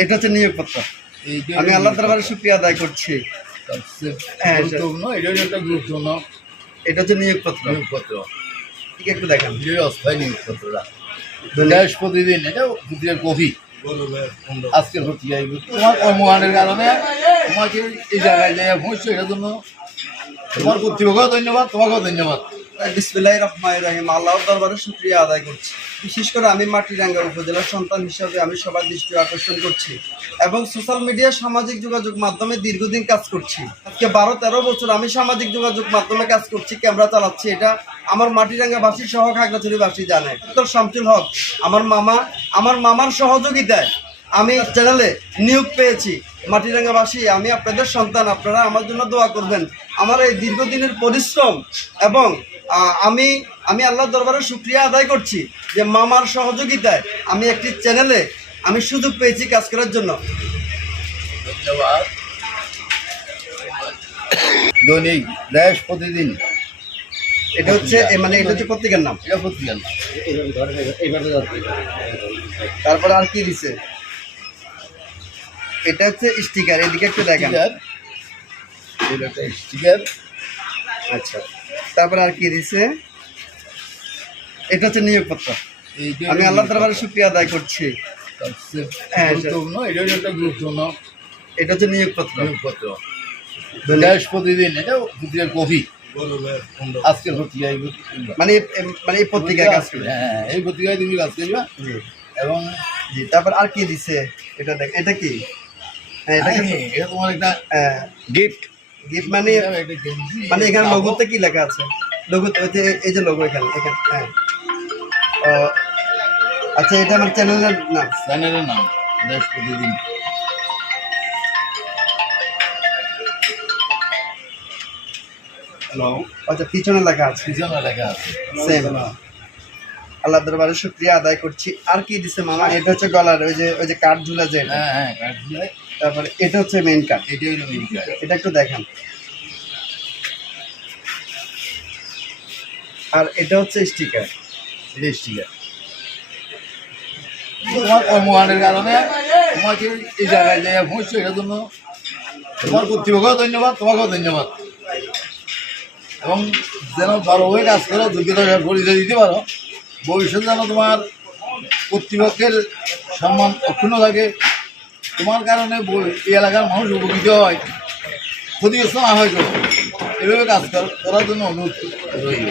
এটা হচ্ছে নিয়োগপত্র। আমি আল্লাহ দরবারে শুকরিয়া আদায় করছি। হ্যাঁ, এটা একটা গুরুত্বপূর্ণ। এটা হচ্ছে নিয়োগপত্র। নিয়োগপত্র ঠিক একটু দেখান। অস্থায়ী নিয়োগপত্রটা দেশ প্রতিদিন এটা পত্রিকার কপি আজকের পত্রিকায় তোমার কর্মকাণ্ডের কারণে তোমাকে এই জায়গায় জায়গা পৌঁছছো, এটার জন্য তোমার কর্তৃপক্ষকেও ধন্যবাদ, তোমাকেও ধন্যবাদ। বিসমিল্লাহির রহমানির রহিম। আল্লাহর দরবারে শুকরিয়া আদায় করছি। বিশেষ করে আমি মাটিরাঙ্গা উপজেলার সন্তান হিসাবে আমি সবার দৃষ্টি আকর্ষণ করছি এবং সোশ্যাল মিডিয়া সামাজিক যোগাযোগ মাধ্যমে দীর্ঘদিন কাজ করছি। আজকে 12-13 বছর আমি সামাজিক যোগাযোগ মাধ্যমে কাজ করছি, ক্যামেরা চালাচ্ছি। এটা আমার মাটিরাঙ্গাবাসী সহ খাগড়াছড়িবাসী জানে। ডক্টর শামসুল হক আমার মামার সহযোগিতায় আমি চ্যানেলে নিয়োগ পেয়েছি। মাটিরাঙ্গাবাসী, আমি আপনাদের সন্তান, আপনারা আমার জন্য দোয়া করবেন। আমার এই দীর্ঘদিনের পরিশ্রম এবং আমি আল্লাহর দরবারে শুকরিয়া আদায় করছি যে মামার সহযোগিতায় আমি একটি চ্যানেলে আমি সুযোগ পেয়েছি কাজ করার জন্য। ধন্যবাদ। দৈনিক দেশ প্রতিদিন এটা হচ্ছে এটা হচ্ছে পত্রিকার নাম। এটা পত্রিকার নাম। তারপরে আর কি দিছে? এটা হচ্ছে স্টিকার। এদিকে একটু দেখেন। স্টিকার। আচ্ছা, তারপরে আর কি দিছে? এটা হচ্ছে নিয়োগপত্র। আমি আল্লাহ দরবারে শুকরিয়া আদায় করছি। হ্যাঁ, এটা একটা গুরুত্বপূর্ণ। এটা হচ্ছে নিয়োগপত্র। নিয়োগপত্র দেশ প্রতিদিন এটা পত্রিকার কপি আজকের পত্রিকায় এই পত্রিকায় কাজ করবে। হ্যাঁ, এই পত্রিকায় তুমি কাজ করবে। এবং তারপর আর কি দিছে? এটা দেখ। এটা কি? হ্যাঁ, এটা তোমার একটা গিফট। মানে এখানে লোগোতে কি লেখা আছে? লোগোতে এই যে লোগো এখানে। হ্যাঁ, আচ্ছা, এটা আমার চ্যানেলের নাম দেশ প্রতিদিন। আচ্ছা, পিছনে লেখা আছে। সেম। আল্লাহ দরবারে শুকরিয়া আদায় করছি। আর কি দিছে মামা? এটা হচ্ছে গলার ওই যে কাঠ ঝুলা যে। হ্যাঁ, কাঠ ঝুলায়। তারপরে এটা হচ্ছে মেইন কাঠ। এটাই হলো মেইন কাঠ। এটা একটু দেখান। আর এটা হচ্ছে স্টিকার। এটা স্টিকার। তোমার কর্মকাণ্ডের কারণে তোমাকে এই জায়গায় জায়গা পৌঁছছো, এটার জন্য তোমার কর্তৃপক্ষকেও ধন্যবাদ, তোমাকেও ধন্যবাদ। এবং যেন ভালোভাবে কাজ করো, যোগ্যতার পরিচয় দিতে পারো, ভবিষ্যতে যেন তোমার কর্তৃপক্ষের সম্মান অক্ষুণ্ণ থাকে, তোমার কারণে এই এলাকার মানুষ উপকৃত হয়, ক্ষতিগ্রস্ত না হয়। এভাবে কাজ করার জন্য অনুরোধ রইল।